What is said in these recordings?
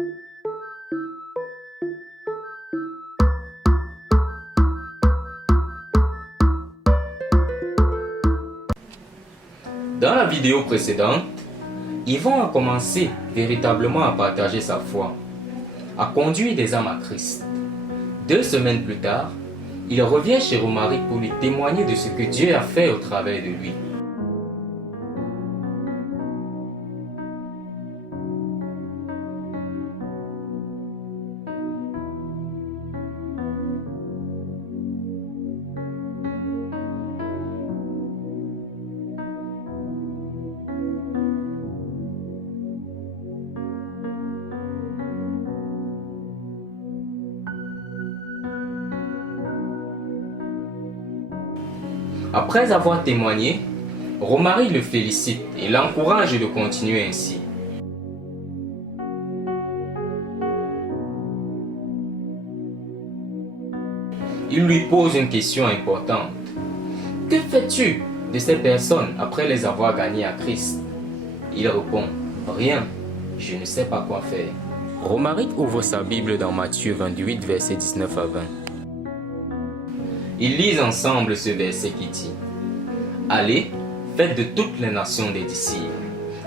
Dans la vidéo précédente, Yvon a commencé véritablement à partager sa foi, à conduire des âmes à Christ. 2 semaines plus tard, il revient chez Romaric pour lui témoigner de ce que Dieu a fait au travers de lui. Après avoir témoigné, Romaric le félicite et l'encourage de continuer ainsi. Il lui pose une question importante. Que fais-tu de ces personnes après les avoir gagnées à Christ? Il répond, rien, je ne sais pas quoi faire. Romaric ouvre sa Bible dans Matthieu 28, versets 19 à 20. Ils lisent ensemble ce verset qui dit « Allez, faites de toutes les nations des disciples,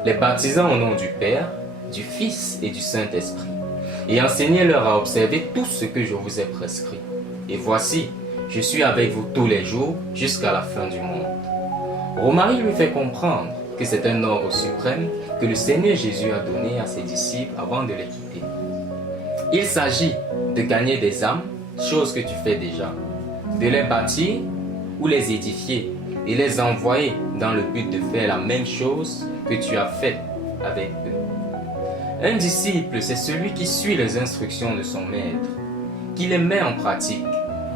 les baptisant au nom du Père, du Fils et du Saint-Esprit, et enseignez-leur à observer tout ce que je vous ai prescrit. Et voici, je suis avec vous tous les jours jusqu'à la fin du monde. » Romaric lui fait comprendre que c'est un ordre suprême que le Seigneur Jésus a donné à ses disciples avant de les quitter. Il s'agit de gagner des âmes, chose que tu fais déjà, de les bâtir ou les édifier et les envoyer dans le but de faire la même chose que tu as fait avec eux. Un disciple, c'est celui qui suit les instructions de son maître, qui les met en pratique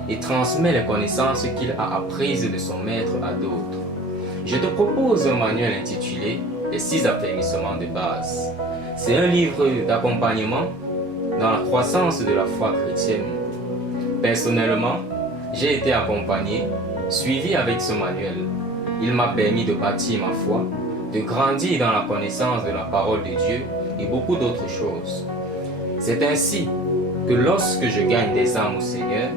et transmet les connaissances qu'il a apprises de son maître à d'autres. Je te propose un manuel intitulé « Les 6 affermissements de base ». C'est un livre d'accompagnement dans la croissance de la foi chrétienne. Personnellement, j'ai été accompagné, suivi avec ce manuel. Il m'a permis de bâtir ma foi, de grandir dans la connaissance de la parole de Dieu et beaucoup d'autres choses. C'est ainsi que lorsque je gagne des âmes au Seigneur,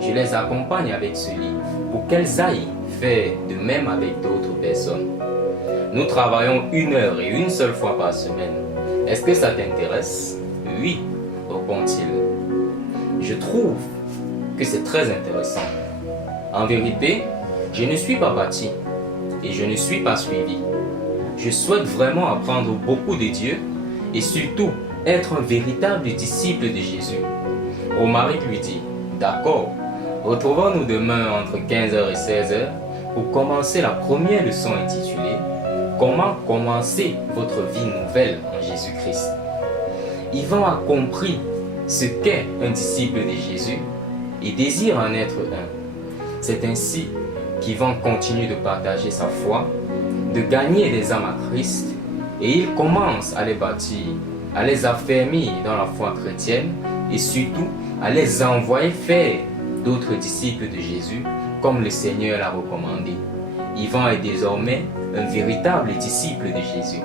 je les accompagne avec ce livre pour qu'elles aillent faire de même avec d'autres personnes. Nous travaillons 1 heure et une seule fois par semaine. Est-ce que ça t'intéresse? Oui, répond-il. Je trouve que c'est très intéressant. En vérité, je ne suis pas bâti et je ne suis pas suivi. Je souhaite vraiment apprendre beaucoup de Dieu et surtout être un véritable disciple de Jésus. Romaric lui dit, d'accord, retrouvons-nous demain entre 15h et 16h pour commencer la première leçon intitulée « Comment commencer votre vie nouvelle en Jésus-Christ ». Yvon a compris ce qu'est un disciple de Jésus et désire en être un. C'est ainsi qu'Yvon continue de partager sa foi, de gagner des âmes à Christ, et il commence à les bâtir, à les affermir dans la foi chrétienne et surtout à les envoyer faire d'autres disciples de Jésus comme le Seigneur l'a recommandé. Yvon est désormais un véritable disciple de Jésus.